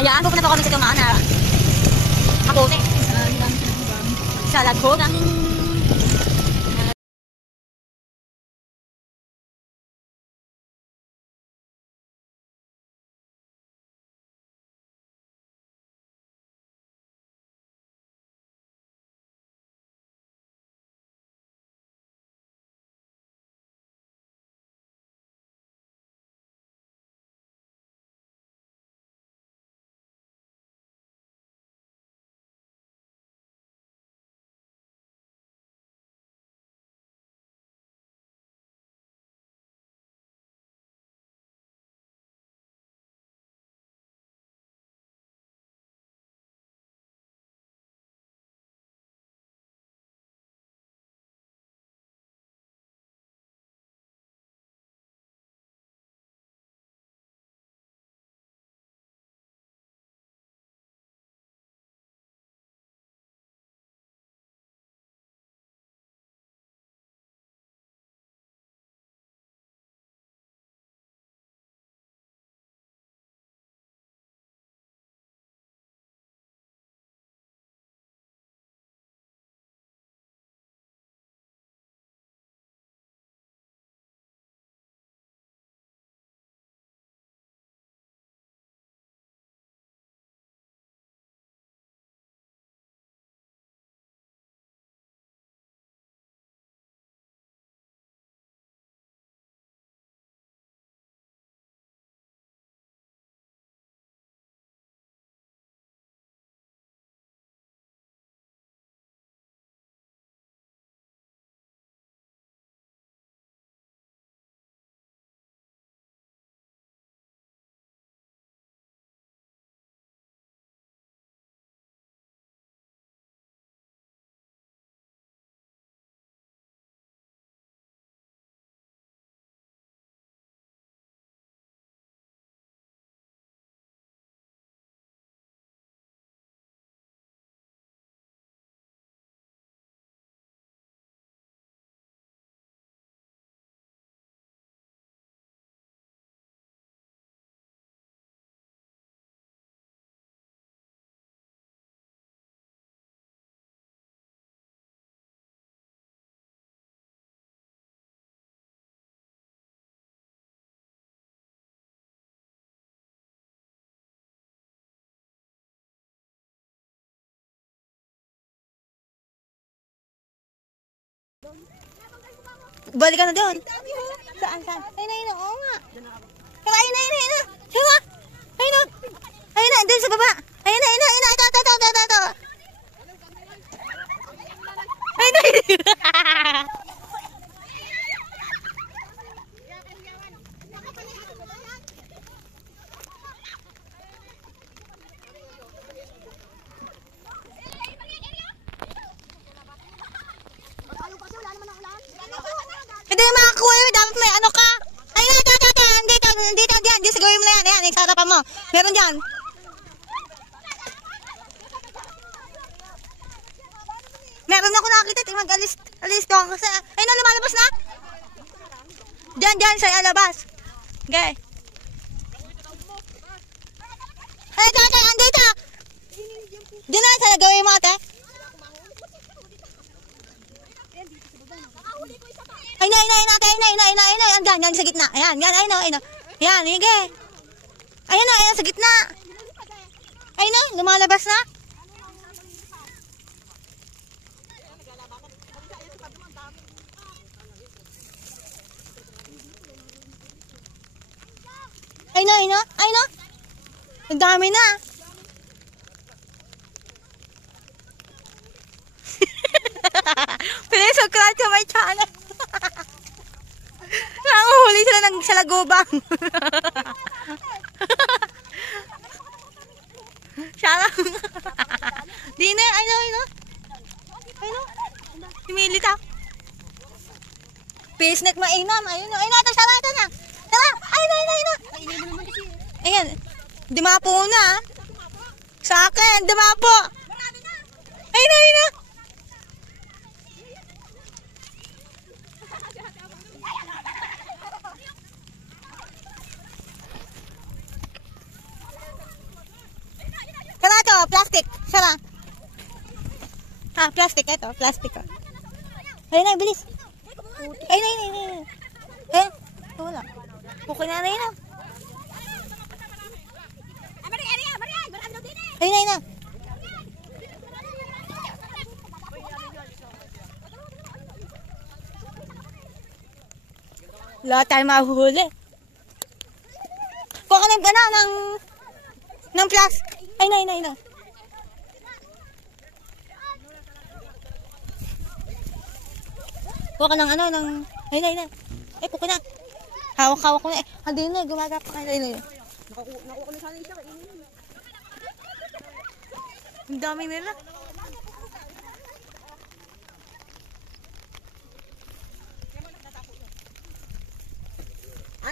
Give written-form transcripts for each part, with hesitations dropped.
Ayan, pupunta po kami sa Tumaan na Kapote. Sa Laghogan. Balik ka na doon. Saan? Ayun, oo nga. Ayun na. Diba? Ayun na, doon sa baba. Ayun na. Ito. Ayun na. Hindi makakuha yun. Dapat may ano ka. Ayun, ito. Dito, dyan. Dito, gawin mo na yan. Ayan, iksarapan mo. Meron dyan. Meron ako nakakita. Mag-alis ko ako sa... Ayun na, lumalabas na. Dyan, sa alabas. Okay. Ay, ito. Andito. Dyan na, sana gawin mo, ate. Ayun na, andyan, sa gitna. Ayan, Ayan, hige. Ayun na, sa gitna. Ayun na, lumalabas na. Ayun na. Ang dami na. Please subscribe to my channel. Nanguhuli sila ng salagubang. Siya lang. Di na, ayun. Pimilit ako. Pisnek mainam. Ayun, ito, siya na. Tara, ayun. Ayan, dimapo na. Sa akin, dimapo. Ayun. plastic. Sara. Plastic. Ito, plastic. Ayun na, bilis. Ayun. Wala. Okay na yun. Ayun na. Wala tayo mahuhuli. Kuha ka ng plastic. Ayun na. Kuha ka ng ayun na. Kuha na. Hawak-hawak ko na. Hindi na, gumagap ka. Ayun na. Nakuha ko na sana isa. Ang dami nila.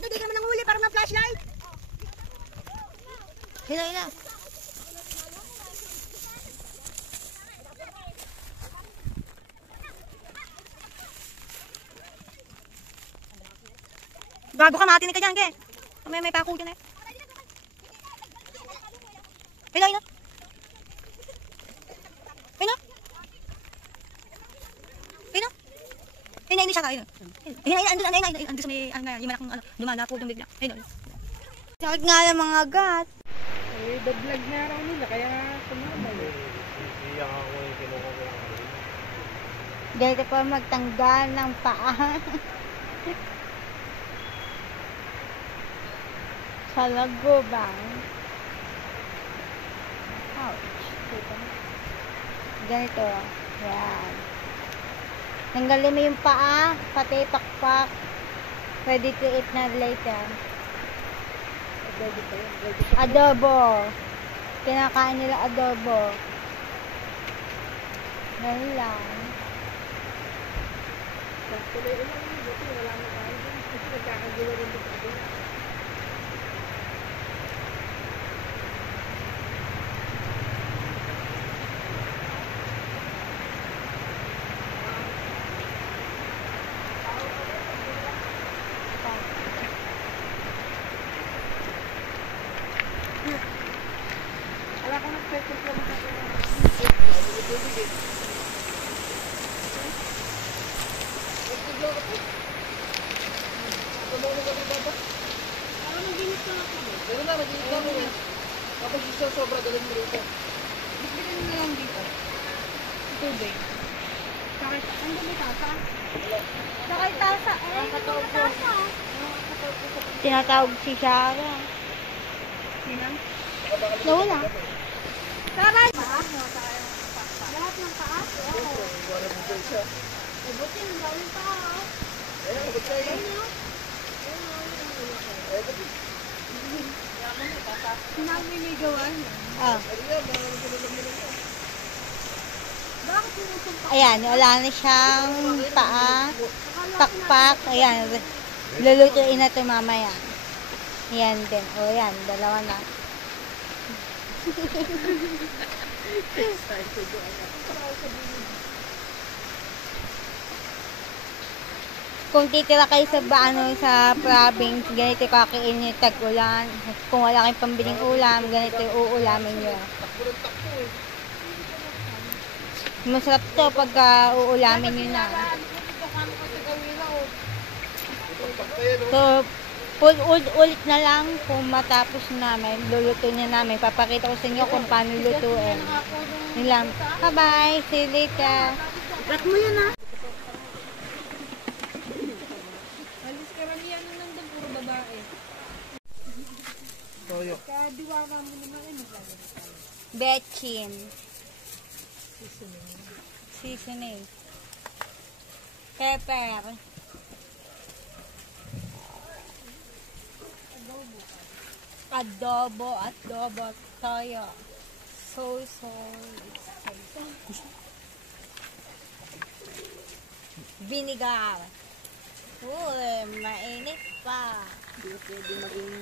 Di ka naman nanghuli para ma-flashlight. Hila. Gago ka, matinig ka dyan, ke. May pako dyan eh. Hila. Hindi siya kayo. Andun sa may, yung malakang, lumalapo yung bigla. Ayun. Sakit nga yung mga gat. Daglag na raw nila, kaya sumabay. Iyak ako yung kinuha ko lang. Dito pa magtanggal ng paa. Sa lagubang. Ouch. Ganito. Yan. Tanggalin mo yung paa, pati pakpak. Ready to eat na later. Adobo. Kinakain nila adobo. Ganun lang. Tuloy ulang yung buti, wala na tayo dun. Kasi nagkakagulo rin dito dun. Wala kong nag-practice lang sa akin. Pero na, mag-iit kami eh. Kapag isa sobra, dalhin mo rito. Bigyan mo lang dito. Tubig. Sakit. Ang dumi tasa? Sakit tasa. Tasa. Tinatawag si Shara. Sinang? Nawala. Saray! Lahat ng paa? Oo. Wala mo pa isa. Buti ng gawin paa. Ayun, abot kayo. Sinabi may gawan. Bakit sinusumpa? Ayan, wala na siyang paa. Pakpak. Ayan. Lulutuin na ito mamaya. Ayan din. O yan, dalawa na. Kung titira kayo sa sa province, ganito kakainin yung tag-ulan. Kung wala kayong pambiling ulam, ganito yung uulamin nyo. Masarap to pagka uulamin nyo na. So, ulit na lang kung matapos namin, luluto niya namin. Papakita ko sa inyo kung paano lutuin. Nilang, bye-bye, see you later. Rat mo yan ha? Alis karamihan nung nandun, puro babae. Toyo. Kadiwara mo naman maglagay. Betchin. Seasoning. Pepper. Adobo, toyo. Vinegar. Uy, mainit pa. Hindi pwede maging